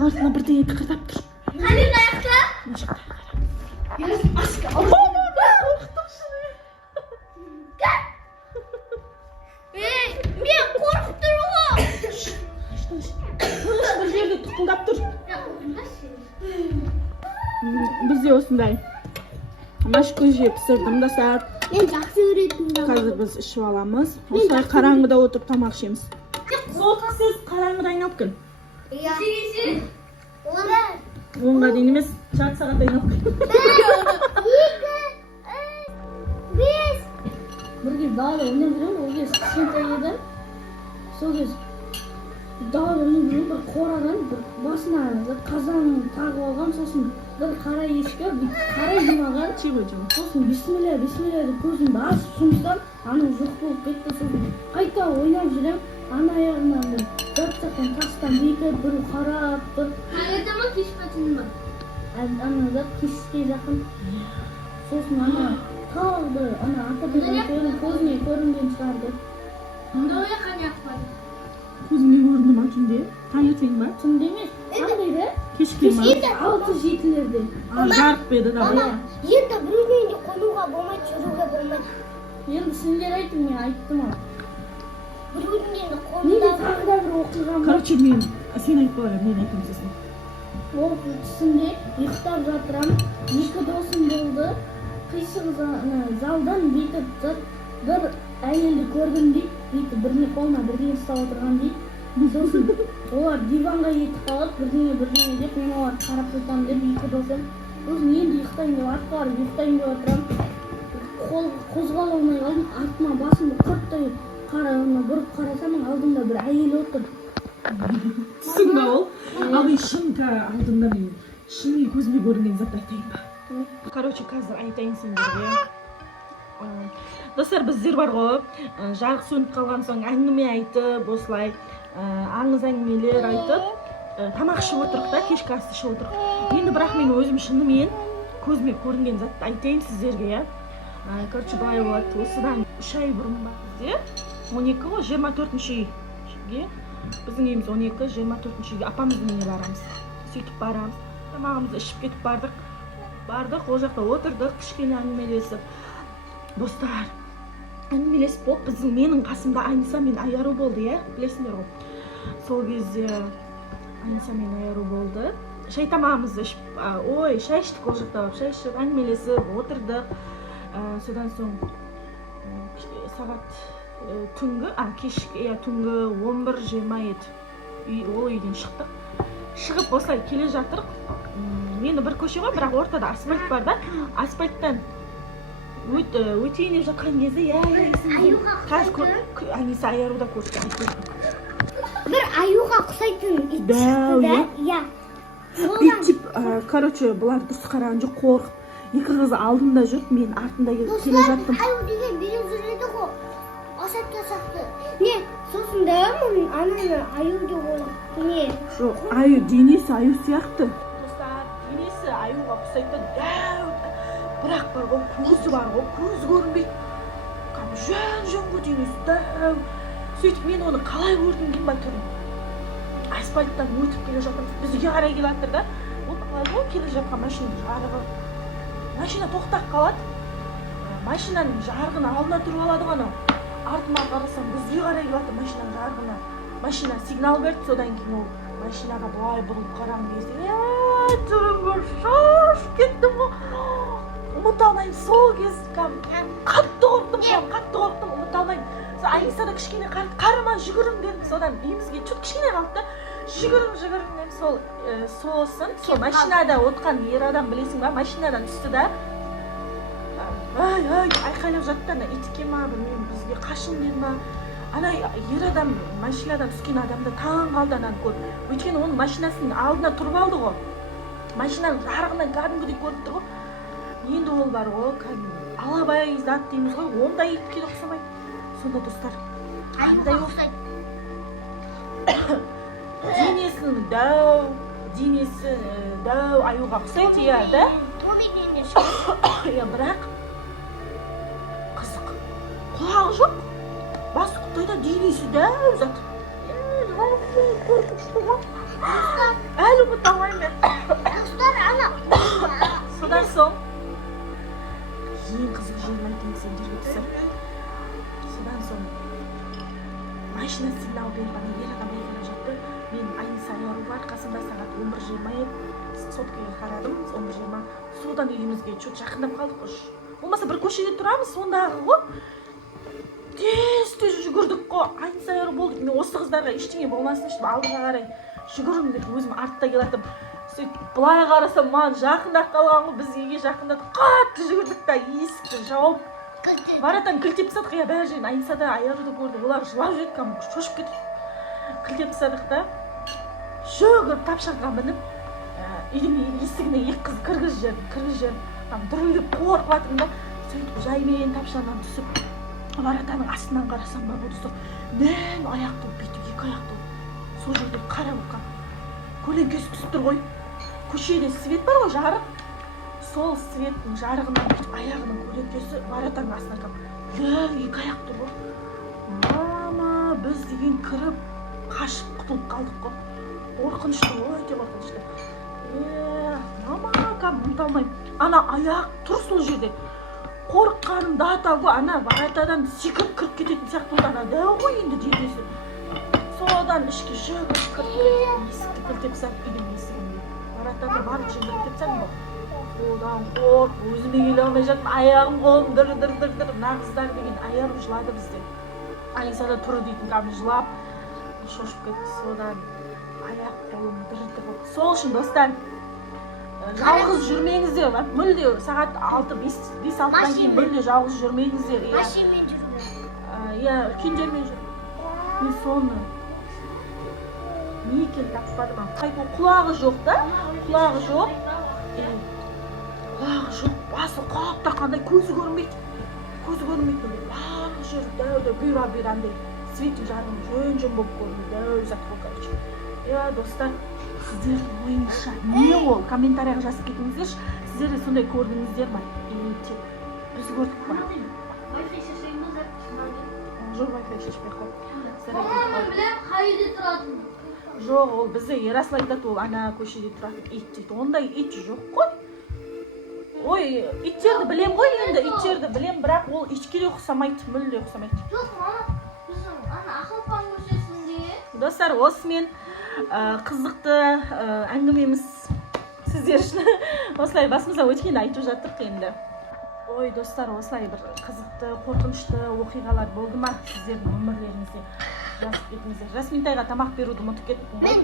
Менің артына бірдеңе қырдап тұр. Қане аяқта? Мен қорқып тұрмын ғой. Бір жерде тұқылдап тұр. Бізде осындай машкөже жеп пісірдім да сәт. Мен жақсы көретінмін. Қазір біз ішіп аламыз. Осылай қараңғыда отырып тамақ ішеміз. Сол сіз қараңғыда айналып кел. Иә. Онға дейін емес, жарты сағатта айналып кел. Bir kez dağda oynuyorum, o kez kışıntıya yedim. Сол kez dağda oynuyorum, bir koradan basına kazanın tağып alған, сосын bir қара ешкі, қара жинаған. Сосын бисмилля деп көзімді ашып жұмыстан, аны жоқ болып кетті. Сосын қайта ойнап жүрем, ана аяғынан бір зат жақтан тастан бекіп, бір қарап тұр. Таңертең ма, кеш пе, түн бе? Ана зат кешке жақын. Сосын ана қалды, ана атадан көзіне көрінген шығарды. Доя қане қойды? Көзіңе көрінді ма түнде? Таңертең ба? Түнде емес, қандай да? Кешке ма? 6-7-лерде. Жарық беді да. Енді біреуіне қонуға болмайды, жүруге болмайды. Енді сендер айттың, мен айттым ал. Біреуіне Менде қонуға тағы да бір оқиғам бар. Короче, сен айтып алайын, мен айтамын сіздің. Ол түсінде ұйықтап жатырам, екі досым болды. Қисық залдан бүйтіп бір әйелді көрдім дейді, бүйтіп біріне қолына бірдеңе ұстап отырған дейді. Сосын олар диванға кетіп қалып, бірдеңе деп, мен оларды қарап жатамын деп, екі досым. Сосын енді ұйықтайын деп, артқа барып ұйықтайын деп отырам. Қозғала алмай қалдым, артыма басымды құрттай бұрып қарасам, алдымда бір әйел отыр. Түсің ба ол? Ал мен шын алдында мен шын көзіме көрінген затты айтайын ба? Короче, қазір айтайын сендерге. Достар, біздер бар ғой, жарық сөніп қалған соң әңгіме айтып, осылай аңыз әңгімелер айтып, тамақ ішіп отырық та, кешкі асты ішіп отырық. Енді бірақ мен өзім шынымен көзіме көрінген затты айтайын сіздерге. Короче, былай болады, осыдан 3 ай бұрын ба бізде 12 ғой, 24-ші үйге, біздің үйіміз 12, 24-ші үйге апамыздың үйіне барамыз. Сөйтіп барамыз, тамағымызды ішіп кетіп бардық, ол жақта отырдық, кішкене әңгімелесіп. Достар, әңгімелесіп болып, менің қасымда Айниса мен Айару болды, иә? Білесіңдер ғой. Сол кезде Айниса мен Айару болды. Шай тамағымызды ішіп, шай іштік ол жақта болып, шай ішіп, әңгімелесіп, отырдық. Содан соң сағат түнгі 11:20 еді. Ол үйден шықтық. Шығып осылай келе жатырық. Мені бір көше ғой, бірақ ортада асфальт бар да, асфальттан өтейін деп жатқан кезде, Айниса Айаруда көрді. Бір аюға ұқсайтын ит шықты да? Иә. Короче, бұлар дұрыс қараған жоқ, қорқып. Екі қыз алдында жүріп, мен артында келе жаттым. Аю деген беріп жүреді ғой. Асатқа сақты. Не, сосын да ананы аю деп ойлап. Не? Жоқ, аю денесі аю сияқты. Достар, денесі аюға ұқсайды, дәу. Бірақ бар ғой, көзі бар ғой, көзі көрінбейді. Жөн-жөнгі денесі, дәу. Сөйтіп мен оны қалай көрдім деймін ба тұрмын. Асфальттан өтіп келе жатырмыз. Біз үйге қарай келе жатыр да. Ол қалай ғой, келе жатқан машина жарығы. Машина тоқтап қалады. Машинаның жарығын алдына тұрып алады ғана. Артыма қарасам, біз үйге қарай келе жатыр машинаның жарығына. Машина сигнал берді, содан кейін ол машинаға былай бұрылып қараған кезде, түрімгі шашып кеттім ғой. Ұмыта алмаймын, сол кез қатты қорықтым, ұмыта алмаймын. Айниса да кішкене қарама жүгірім дедім, содан үйімізге чүт кішкене қалды да. Жүгірім дедім, сол машинада отқан ер адам білесің ба, машинадан түсті да. Айқайлап жатты, итке ма, білмеймін, бізге қашын деді ма. Ана ер адам, машинадан түскен адамды таң қалды ананы көріп. Өйткені оның машинасының алдына тұрып алды ғой. Машинаның жарығынан кәдімгідей көріп тұр ғой. Енді ол бар ғой, алабай зат дейміз ғой, ондай итке де ұқсамайды. Сонда достар, қандай ұқсайды? Денесі дәу аюға ұқсайды, иә, да? Бірақ қызық, құлағы жоқ, басы құттайда денесі дәу зат. әлі ұмыта алмаймын мен. Достар, ана. Содан соң ең қызық жерін айтайын сендерге түсір. Содан соң машина сигнал беріп ер адам келе жатты. Мен Айниса аяру бар, қасымда сағат 11:20 еді. Соткаға қарадым, 11:20. Содан үйімізге чөт жақындап қалдық қош. Болмаса бір көшеде тұрамыз, сондағы ғой. Тез жүгірдік қой. Айниса аяру болдық. Мен осы қыздарға ештеңе болмасын үшін алдыға қарай жүгірім деп өзім артта келатым. Сөйтіп былай қарасам маған жақындап қалған ғой. Біз үйге жақындадық. Қатты жүгірдік та есікті жауып. Баратан кілтеп тастадық. Я бәрі жерін Айнисада аяруды көрді. Олар жылап жүреді, кәдімгі шошып кетіп. Кілтеп тастадық та жүгіріп тапшанға мініп үйдің есігіне екі қыз кіргіз жерін там дүрілдеп қорқып жатырмын да. Сөйтіп жаймен тапшаннан түсіп Баратаның астынан қарасам бар болды тұр. Мен аяқты бүйтіп екі аяқты сол жерде қарап отқан. Көлеңкесі түсіп тұр ғой. Көшеде свет бар ғой, жарық. Сол светтің жарығынан бүйтіп аяғының көлеңкесі Баратаның астына кіріп. Екі аяқ тұр ғой. Мама, біз деген кіріп қашып құтылып қалдық қой. Қорқынышты, өте қорқынышты. Мама, ұмыта алмаймын. Ана аяқ тұр сол жерде. Қорыққаным дата ғой, ана Баратадан секіріп кіріп кететін сияқты болды. Ана дәу ғой енді жейдесі. Содан ішке жүгіріп кіріп есікті кілтеп тастап үйдің есігінде. Баратаны барып жүгіріп кілтеп тастадым ғой. Содан қорқып өзіме келе алмай жаттым. Аяғым қолым дір. Нағыздар деген аяру жылады бізде. Айнисада тұры дейтін кәдімгі жылап шошып кетті. Содан аяқ қолым дір болды. Сол үшін достар, жалғыз жүрмеңіздер. Мүлде сағат 5-6-дан кейін мүлде жалғыз жүрмеңіздер. Машинамен жүрмін. Иә, үлкен жермен жүр. Мен соны не екен таппадым. Құлағы жоқ да? Құлағы жоқ. Құлағы жоқ. Басы қапта қандай, көзі көрінбейді. Барлық жер дәу бұйра-бұйрандай. Светің жарығын жөн болып көрінді. Дәу зат қой, короче. Достар, сіздердің ойыңызша не ол? Комментарияға жазып кетіңіздерші. Сіздер де сондай көрдіңіздер ме? Біз көрдік па? Wi-Fi шешеміз Жоқ, Wi-Fi шешпей қой. білем, қайда тұратын? Жоқ, ол бізде Ерасыл айтады, ол ана көшеде тұратын ит дейді. Ондай ит жоқ қой. Ой, иттерді білем ғой енді, иттерді білем, бірақ ол итке де ұқсамайды, мүлде ұқсамайды. Жоқ, мама, біздің Ақылпан көшесінде. Достар, осымен қызықты әңгімеміз сіздер үшін осылай басымыздан өткенді айтып жаттық енді. Ой, достар, осылай бір қызықты, қорқынышты оқиғалар болды ма? Сіздердің өмірлеріңізде жазып кетіңіздер. Жасминтайға тамақ беруді ұмытып кеттім ғой.